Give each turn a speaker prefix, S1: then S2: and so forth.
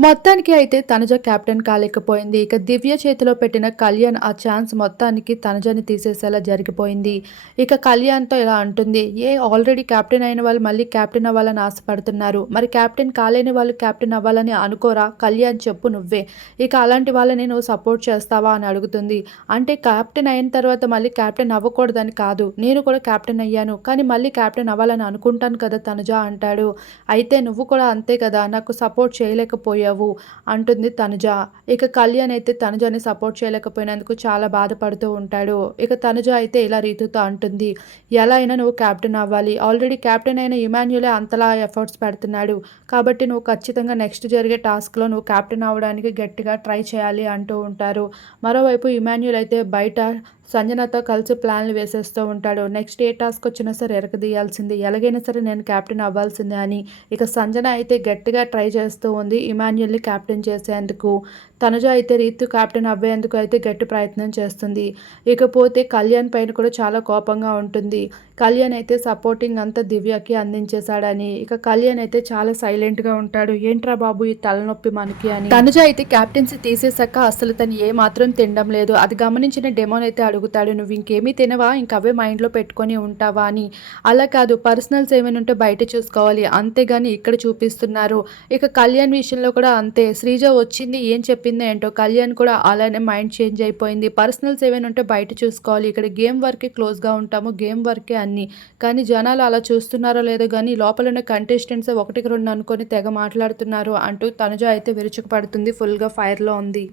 S1: మొత్తానికి అయితే తనుజ కెప్టెన్ కాలేకపోయింది. ఇక దివ్య చేతిలో పెట్టిన కళ్యాణ్ ఆ ఛాన్స్ మొత్తానికి తనుజని తీసేసేలా జరిగిపోయింది. ఇక కళ్యాణ్తో ఇలా అంటుంది ఏ ఆల్రెడీ కెప్టెన్ అయిన వాళ్ళు మళ్ళీ కెప్టెన్ అవ్వాలని ఆశపడుతున్నారు. మరి కెప్టెన్ కాలేని వాళ్ళు కెప్టెన్ అవ్వాలని అనుకోరా? కళ్యాణ్ చెప్పు నువ్వే. ఇక అలాంటి వాళ్ళని నువ్వు సపోర్ట్ చేస్తావా? అని అడుగుతుంది. అంటే కెప్టెన్ అయిన తర్వాత మళ్ళీ కెప్టెన్ అవ్వకూడదని కాదు. నేను కూడా కెప్టెన్ అయ్యాను. కానీ మళ్ళీ కెప్టెన్ అవ్వాలని అనుకుంటాను కదా తనుజ అంటాడు. అయితే నువ్వు కూడా అంతే కదా. నాకు సపోర్ట్ చేయలేకపోయావు. అంటుంది తనుజ. ఇక కళ్యాణ్ అయితే తనుజని సపోర్ట్ చేయలేకపోయినందుకు చాలా బాధపడుతూ ఉంటాడు. ఇక తనుజ అయితే ఇలా రీతుతో అంటుంది ఎలా అయినా నువ్వు కెప్టెన్ అవ్వాలి. ఆల్రెడీ కెప్టెన్ అయిన ఇమాన్యులే అంతలా ఎఫర్ట్స్ పెడుతున్నాడు. కాబట్టి నువ్వు ఖచ్చితంగా నెక్స్ట్ జరిగే టాస్క్లో నువ్వు కెప్టెన్ అవ్వడానికి గట్టిగా ట్రై చేయాలి అంటూ ఉంటారు. మరోవైపు ఇమాన్యుల్ అయితే బయట సంజనతో కలిసి ప్లాన్లు వేసేస్తూ ఉంటాడు. నెక్స్ట్ ఏ టాస్క్ వచ్చినా సరే ఎరకదీయాల్సింది ఎలాగైనా సరే నేను క్యాప్టెన్ అవ్వాల్సిందే అని. ఇక సంజన అయితే గట్టిగా ట్రై చేస్తూ ఉంది. ఇమాన్యుల్ని క్యాప్టెన్ చేసేందుకు తనుజ అయితే రీతు కెప్టెన్ అవ్వేందుకు అయితే గట్టి ప్రయత్నం చేస్తుంది. ఇకపోతే కళ్యాణ్ పైన కూడా చాలా కోపంగా ఉంటుంది. కళ్యాణ్ అయితే సపోర్టింగ్ అంతా దివ్యకి అందించేశాడని. ఇక కళ్యాణ్ అయితే చాలా సైలెంట్గా ఉంటాడు. ఏంట్రా బాబు ఈ తలనొప్పి మనకి అని. తనుజ అయితే క్యాప్టెన్సీ తీసేశాక అసలు తను ఏ మాత్రం తినడం లేదు. అది గమనించిన డెమోన్ అయితే అడుగుతాడు నువ్వు ఇంకేమీ తినవా? ఇంక అవే మైండ్లో పెట్టుకొని ఉంటావా? అని. అలా కాదు. పర్సనల్స్ ఏమైనా ఉంటే బయట చూసుకోవాలి. అంతేగాని ఇక్కడ చూపిస్తున్నారు. ఇక కళ్యాణ్ విషయంలో కూడా అంతే. శ్రీజ వచ్చింది. ఏం చెప్పింది ఏంటో కళ్యాణ్ కూడా అలానే మైండ్ చేంజ్ అయిపోయింది. పర్సనల్స్ ఏమైనా ఉంటే బయట చూసుకోవాలి. ఇక్కడ గేమ్ వర్కే క్లోజ్గా ఉంటాము. గేమ్ వర్కే అన్ని. కానీ జనాలు అలా చూస్తున్నారో లేదో కానీ లోపల ఉన్న కంటెస్టెంట్స్ ఒకటికి రెండు అనుకొని తెగ మాట్లాడుతున్నారు అంటూ తనుజ అయితే విరుచుకుపడుతుంది. ఫుల్గా ఫైర్లో ఉంది.